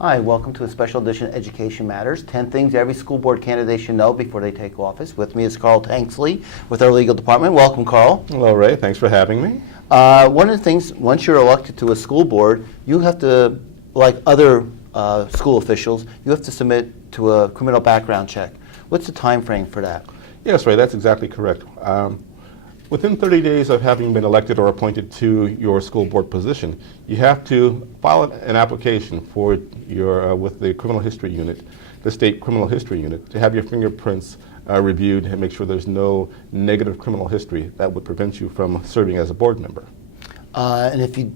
Hi, welcome to a special edition of Education Matters, 10 things every school board candidate should know before they take office. With me is Carl Tanksley with our legal department. Welcome, Carl. Hello, Ray. Thanks for having me. One of the things, once you're elected to a school board, you have to, like other school officials, you have to submit to a criminal background check. What's the time frame for that? Yes, Ray, that's exactly correct. Within 30 days of having been elected or appointed to your school board position, you have to file an application for your with the criminal history unit, the state criminal history unit, to have your fingerprints reviewed and make sure there's no negative criminal history that would prevent you from serving as a board member. And if you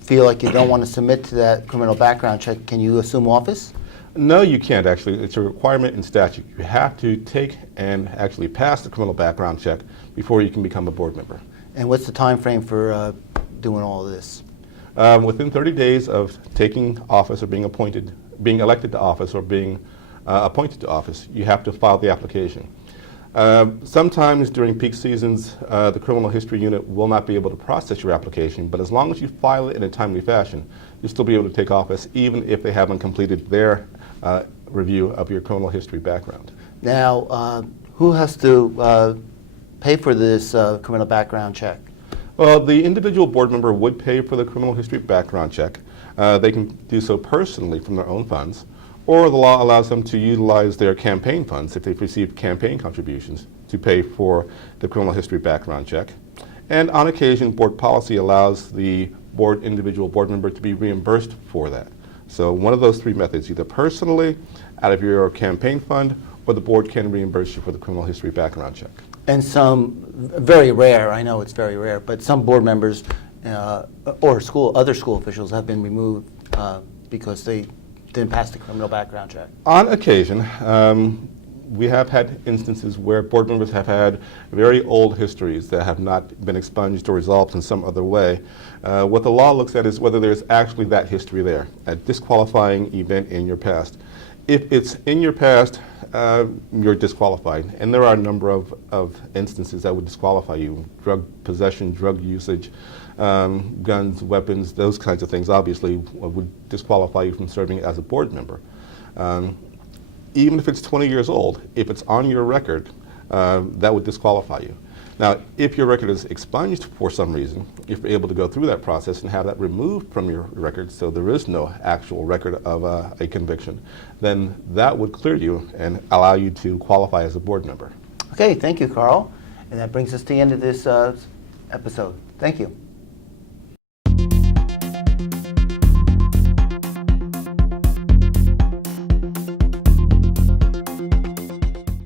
feel like you don't want to submit to that criminal background check, can you assume office? No, you can't actually. It's a requirement in statute. You have to take and actually pass the criminal background check before you can become a board member. And what's the time frame for doing all of this? Within 30 days of taking office or being elected to office or being appointed to office, you have to file the application. Sometimes during peak seasons, the criminal history unit will not be able to process your application, but as long as you file it in a timely fashion, you'll still be able to take office even if they haven't completed their review of your criminal history background. Now, who has to pay for this criminal background check? Well, the individual board member would pay for the criminal history background check. They can do so personally from their own funds, or the law allows them to utilize their campaign funds if they've received campaign contributions to pay for the criminal history background check. And on occasion, board policy allows the individual board member to be reimbursed for that. So one of those three methods, either personally, out of your campaign fund, or the board can reimburse you for the criminal history background check. And some, very rare, I know it's very rare, but some board members or other school officials have been removed because they didn't pass the criminal background check. On occasion, we have had instances where board members have had very old histories that have not been expunged or resolved in some other way. What the law looks at is whether there's actually that history there, a disqualifying event in your past. If it's in your past, you're disqualified. And there are a number of instances that would disqualify you. Drug possession, drug usage, guns, weapons, those kinds of things obviously would disqualify you from serving as a board member. Even if it's 20 years old, if it's on your record, that would disqualify you. Now, if your record is expunged for some reason, if you're able to go through that process and have that removed from your record so there is no actual record of a conviction, then that would clear you and allow you to qualify as a board member. Okay, thank you, Carl. And that brings us to the end of this episode. Thank you.